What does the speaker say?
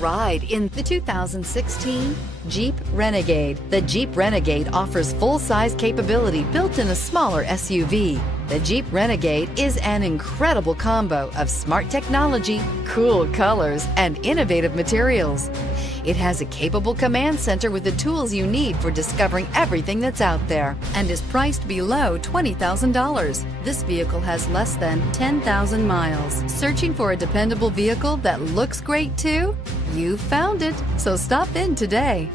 ride in the 2016 Jeep Renegade. The Jeep Renegade offers full-size capability built in a smaller SUV. The Jeep Renegade is an incredible combo of smart technology, cool colors, and innovative materials. It has a capable command center with the tools you need for discovering everything that's out there, and is priced below $20,000. This vehicle has less than 10,000 miles. Searching for a dependable vehicle that looks great too? You found it, so stop in today.